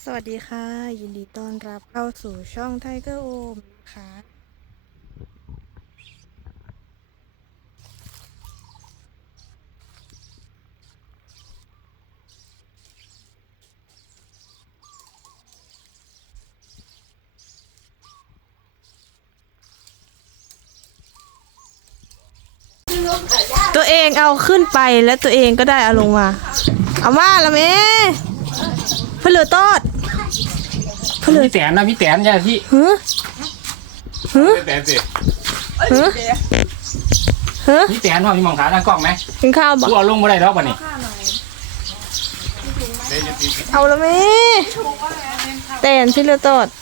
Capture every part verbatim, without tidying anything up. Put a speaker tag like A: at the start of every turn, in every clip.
A: สวัสดีค่ะยินดีต้อนรับเข้าสู่ช่องไทเกอร์โอมนะคะตัวเองเอาขึ้นไปแล้วตัวเองก็ได้เอาลงมาเอามาละเมเพลือตอดเพลือ
B: มีแตนนะมีแตนใช่พี่
A: หือหือ
B: แตนสิ
A: หือหือ
B: มีแตนพอมีมองขาทางกล้องไหม
A: กินข้าวบ่
B: กูเอาลงมาได้แล้วป่ะนี่
A: เอาละเมแตนเพลือตอด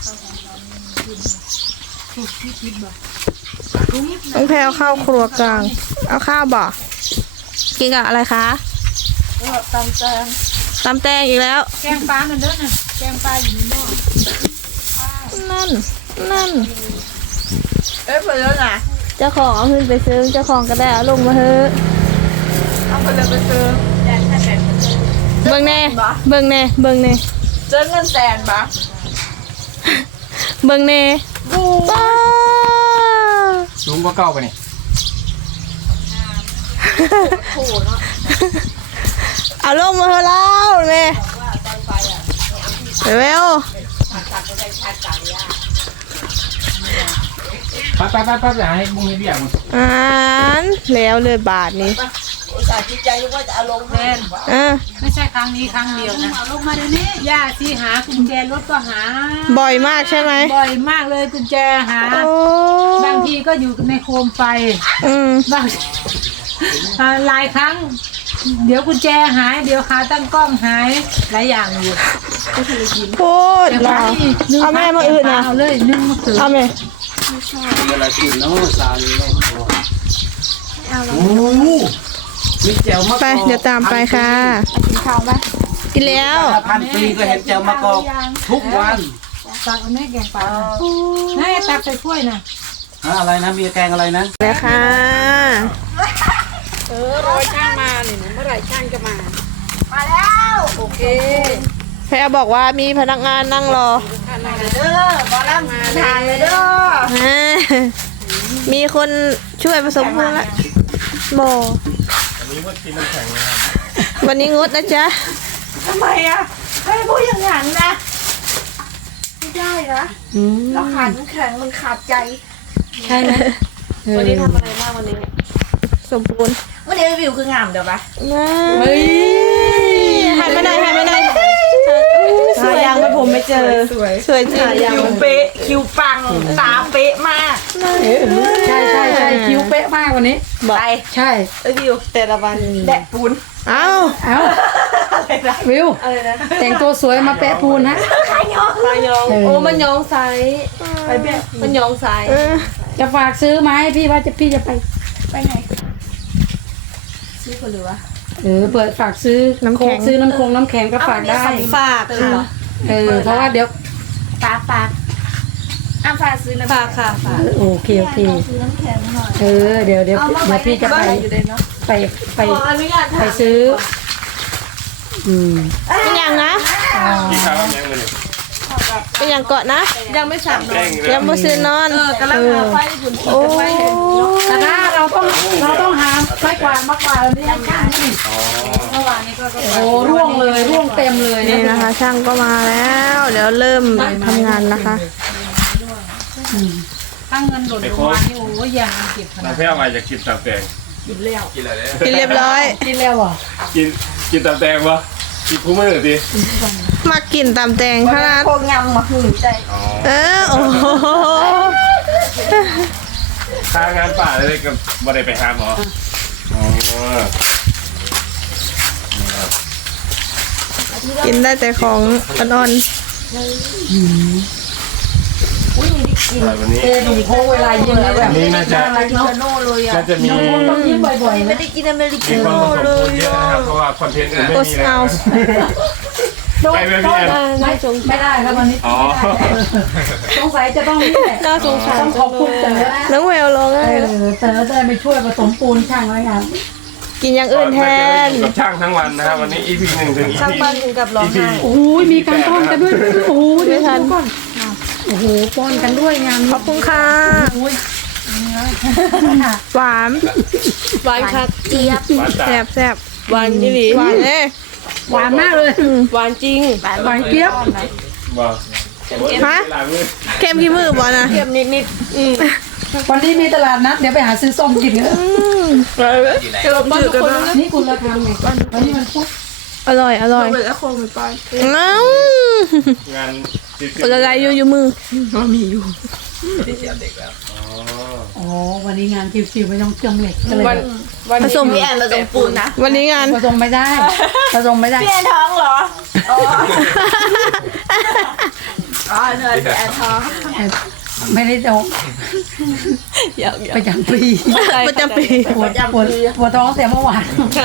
A: ต้องแพลวข้าวครัวกลางเอาข้าวบ่กินกับอะไรคะตำแตงตำแตงอีกแล้ว
C: แกงปลามันเด้อนะแกงปลาอยู่ในหม้อ
A: นั่นนั่น
C: เอ้ยเพื่อนนะ
A: เจ้าของเอาขึ้นไปซื้อเจ้าของก็ได้เอาลงมาเถอะ
C: เอาเพื่อนไปซื้อแสนแสน
A: เบิ่งแน่เบิ่งแน่เบิ่งแน่
C: เจอเงินแสนปะ
A: เบิ่งแน่
C: บู
A: ป้า
B: สูงกว่าเก่าป่ะนี่
C: โหเนาะ
A: เอาลงมาเถอะแล้วแม่เร็ว
B: ไปไปไปไปอย่าให้บุ้งให้เบี้ยมัน
A: อ่านแล้วเลยบาทนี้
C: อุตส่าห์จิตใจว่าจะเอาลงแทน
A: อ่ะ
D: ไม่ใช่ครั้งนี้ครั้งเดียวนะลงมาเดี๋ยวนี้ย่าที่หากุญแจรถก็หา
A: บ่อยมากใช่ไหม
D: บ่อยมากเลยกุญแจหา
A: โอ้
D: บางทีก็อยู่ในโคมไฟ
A: อืม
D: บางอ่าหลายครั้ง เดี๋ยวกุญแจหาย เดี๋ยวขาตั้งกล้องหายหลายอย่างอยู่
A: พูด
D: แต่
A: เหร
D: ครั้
A: อง
D: นี้นึ่ง
A: เอาแม่มาอื่นนะ
D: เอาเลยนึ่งมะเขือ
A: เอาแม่
B: เวลากินเนาะสาลีเนาะโอ้มีแจ่วมะกอก
A: ไปเดี๋ยวตามไปค่ะ
C: กินข้าวไหม
A: กินแล้ว
B: พันปีก็เห็นแจ่วมะกอกทุกวัน
D: ตักเอาแม่แกงปลาให้ตักใส่ถ้วยนะ
B: ฮะอะไรนะมีแกงอะไรนะ
A: แล้วค่ะ
C: เออรอช่างมาเนี่ยเมื่อไหร่ช่างจะมา มาแล้วโอเค
A: แพรบอกว่ามีพนักงานนั่งรอ
C: มาเด้อบอลมาทานเลยเด้อ
A: อ่ามีคนช่วยผสมพูนละโบวันนี้งดนะจ๊ะ
C: ทำไมอ่ะไม่พูดอย่างนั้นนะไม่ได้นะเราขาดน้ำแข็งมันขาดใจ
D: ใช่ไหม
C: วันนี้ทำอะไรบ้างวันนี้
A: สมบูรณ์
C: วันนี้วิวคืองามเดี๋ยวปะ
A: นะหันมาหน่อยหันมาหน่อยสวยยังไม่ผมไม่เจอ
C: สวย
A: สวยจริง
C: คิวเป๊ะคิวปังตาเป๊ะมาก
D: ใช่ใช่ใช่คิ้วเป๊ะมากวันนี้
A: บอก
C: ไป
D: ใช่
C: เอ้ยวิวแต่ละวันแดะปูน
A: เอ้า
D: เอ้า
C: อะไรนะ
D: วิว
C: อะไรนะ
D: แต่งตัวสวยมาแปะพูนฮะ
C: ขายองขายอง
D: เออ
C: โอ้มันยองไซส์ไปแบบมันยองไซส์
A: เออ
D: จะฝากซื้อไหมาให้พี่ว่าจะพี่จะไป
C: ไปไหนซื้อคนหรือวะ
D: เออเปิดฝากซื้อน้ำแข็งซื้อน้ำคงน้ำแข็งก็ฝากได้
C: ฝากค่ะ
D: เออเพราะว่าเดี๋ยว
C: ฝากฝากอ้าวฝากซื้อน้ำฝากค่ะฝาก
D: โอเคโอเค
C: ซื้อน้ำแข็งหน่อย
D: เออเดี๋ยวเดี๋ยวเดี๋ยวพี่จะไป
C: อยู่เลยเนาะ
D: ไปไป
C: ขออนุญาต
D: ไปซื้อ อืม
A: เป็นอย่างนะ
B: กินข้าวยังเลย
A: เป็นอย่างเกาะนะ
C: ยังไม่สั่งเลย
A: ยังบ่ซื้อนอน
C: เออกำลังหาไฟอยู่
A: โอ้
C: ไฟอยู่
D: แต่ถ้าเราต้องเราต้องหาไม้กวาดมากกว่านี้ข้างนี่
C: เมื่อวานนี้ก็
D: โอ้ร่วงเลยร่วงเต็มเลย
A: นี่นะคะ ช่างก็มาแล้ว เดี๋ยวเริ่มทำงานนะคะ
D: ถ้าเงินหล่นลงมานี่โอ้ยยังเก็บขนา
E: เรา
D: ด
E: แค่มาจะกินตับแตง
C: กินแล้ว
E: กินอะไร
A: กินเรียบร้อย
D: กินแล้วอ่ะ
E: กินกินตับแตงปะกินคู่มือดิ
A: มากินตำแตงเท่านั้น
C: โคงำมาหืนใจ
E: อ๋อ
A: เออโอ้โห
E: ค่างานป่าเลยกับบ่ได้ไปหาหมออ๋อ
A: กินได้แต่ของอ่อน
E: อะไรวันนี้
D: เออหนุ่มโค้งเวลายิ้มแล้วแบบ
E: นี่น่าจะ
C: อะไรเนาะโน่เลยอ่ะ
E: น่าจะมี
D: ต้องยิ้มบ่อยๆ
C: ไม่
D: นะ
C: ได้กินอเมริ
E: มี
C: กา
E: ความ
C: โน่
E: ผสม
C: เล
E: ปูน
C: ย
E: เยอะ
C: อ่ะ
E: นะครับเพราะว่าคอนเทนต์อื่น
A: ๆ
E: ไม่
A: โอส
E: มีเลย
A: เอา
E: ไปไหมพี่แอน
D: ไม่สงไม่ได้แล้ววันนี้
E: อ๋อ
D: สงสัยจะต้องนี่แหละ
A: น่าสงสาร
D: ต้องขอบคุณเต๋อ
A: น้องแววร้องไห้
D: เออเต๋อได้ไปช่วยผสมปูนช่างไว้ครับ
A: กินอย่างอื่นแทน
E: อยู่กับช่างทั้งวันนะครับวันนี้ อี พี หนึ่งถึง อี
C: ช่าง
E: พี
C: ปั้นถึงกับร้องไห้
D: โอ้ยมีการป้อนกันด้วยโอ้โห
A: ไม่ทัน
D: ก่อนโอ้โหป้อนกันด้วยงาน
A: ข
D: นี้
A: อบคุณค่ะ
D: โอ้ย
A: หวาน
C: หวานคักเจี๊ยบ
E: มาจาก
A: แซ่บแซ่บ
C: หวานยี่หลี
A: หวานเลย
D: หวานมากเลย
C: หวานจริง
D: หวานเกี๊ยบ
E: บอก
A: ฮะ
E: หลังมือ
A: เค็มขี้มือบอนะ
C: เค็มนิดนิดอืม
D: วันนี้มีตลาดนัดเดี๋ยวไปหาซื้อส้มกินกัน
C: เดี๋ยวปั้นทุกคนนะ
D: นี่คุณละทำไงวันนี้มันพุธ
A: อร่อยอร่อย
C: เหมือนแล้วโคงเหมือนปั้น
A: เอ้าง
E: านสิบ
A: อะไรอยู่อยู่มือ
D: อ๋อวันนี้งานชิวๆไม่ต้องเครื่องเหล็กก็เลย
C: วันวัน
A: ผ
C: นี้
A: สม
C: พี่แอนผสมปูนนะ
A: วันนี้งาน
D: ผสมไม่ได้ผสมไม่ได้
C: พี่แอนท้องเหรออ๋ออ๋อเนยพี่แอนท้อง
D: ไม่ได้ดอง
C: อยากอยาก
D: ประจำปี
A: ประจำปี
D: ปวดปวดปวดท้องแต่เมื่อวาน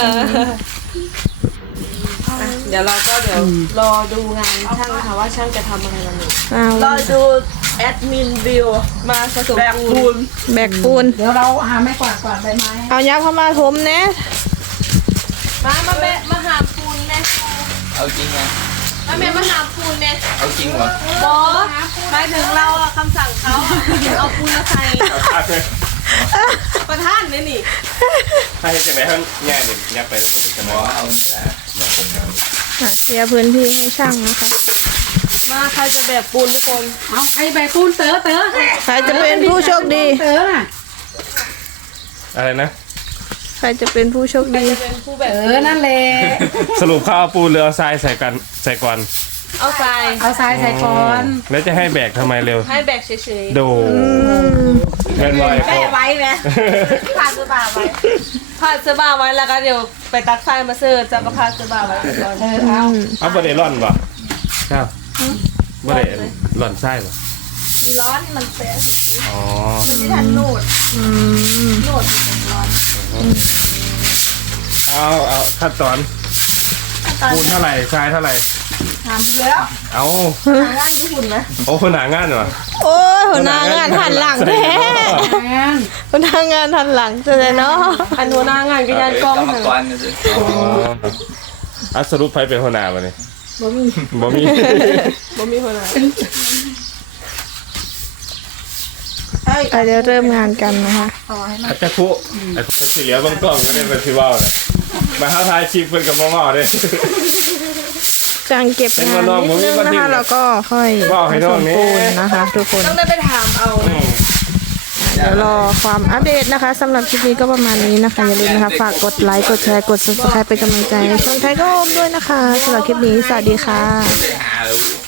C: เดี๋ยวเราก็เดี๋ยวรอดูงานช่างค่ะว่าช่างจะทำอะไรวันนี้
A: อ้าว
C: รอดูแอดมินบิวมาผสมปูน
A: แบกปูน
D: เดี๋ยวเราหาไม้กวาดกวาดใบไม้
A: เอายับเข้ามาทมแนะ
C: มามาแม่มาหาปูนแม่
B: เอาจริงไง
C: มาแม่มาหาปูนแม่
B: เอาจริงเหรอ
C: บอสหมายถึงเราอะคำสั่งเขาอะเอาปูนมาใส่
E: เอาพาไป
C: ประท่านเลยนี่
E: ถ้าเห็นจากไหนข้างแง่เนี่ยแง่ไปแล้วพูดกัน
B: หม
E: นะ
B: อเอานี่ละ
A: อ่ะเคลียร์พื้นที่ให้ช่างนะคะ
C: มาใครจะแบกปูนทุกคน
D: เอาไอ้ใบปูนเต๋อเต๋อ
A: ใครจะเป็นผู้โชคดี
D: เต๋อน่ะ
E: อะไรนะ
A: ใครจะเป็นผู้โชค
C: ใคร
A: ดี
C: จะเป็นผู้แบก
D: เต๋อนั่นแหละ
E: สรุปข้าวเอาปูนหรือเอาทรายใส่กันใส่ก่อน
C: เอาทราย
D: เอาทรายใส่ก่อน
E: แล้วจะให้แบกทำไมเร็ว
C: ให้แบกเฉย
E: ดูเงินลอย
C: ๆแบกไว้ไหมผ่านเสื้อบ่าไว้ผ่านเสื้อบ่าไว้แล้วก็เดี๋ยวไปตักทรายมาเสิร์ฟจะก็ผ่านเสื้อบ่าไว้ก่อน
D: เออเอา
E: เอาบะเดร่อนป่ะครับบะเดร่อนไส้ป่ะ
C: มีร้อนมันแสบ
E: อ๋อ
C: มันไม่ทันโหนด
A: อืม
C: โหนดมันร้อน
E: เอาเอาขั้นตอน
C: ตอน
E: ปูนเท่าไหร่ทรายเท่าไหร่
C: ถามแล้ว
E: เอา
C: หางานญี่ปุ่นไหม
E: โอ้คนหางานเหรอ
A: โอ้ยหัวหน้างานหันหลังแท้
D: งาน
A: หัวหน้างานหันหลังจะเลยเนาะ
C: อันหัวหน้างานก็ยันกล้อง
B: กรรม
C: ทาง
B: กรนะสิ
E: อ๋ออ่ะสรุปใครเป็นหัวหน้าป่ะเนี่ย
C: บ่มี
E: บ่มี
C: บ่มีหัวหน้า
A: อ่ะเดี๋ยวเริ่มงานกันนะคะ
E: อาจจะคุไอ้คนที่เหลือบางกล้องก็ได้เป็นที่ว่าเลยมาท้าทายชีพเป็นกับม่อๆเลย
A: จังเก็บงานนิดนึงนะคะแล้วก็ค่อย
E: บอกให้น้องนี่
A: ปูนนะคะทุกคน
C: ต้องได้ไปถามเอา
E: อืม
A: เดี๋ยวรอความอัปเดตนะคะสำหรับคลิปนี้ก็ประมาณนี้นะคะอย่าลืมนะคะฝากกดไลค์กดแชร์กด ซับสไครบ์ เป็นกำลังใจให้ช่องไทยก็โอมด้วยนะคะสำหรับคลิปนี้สวัสดีค่ะ
B: หาเลย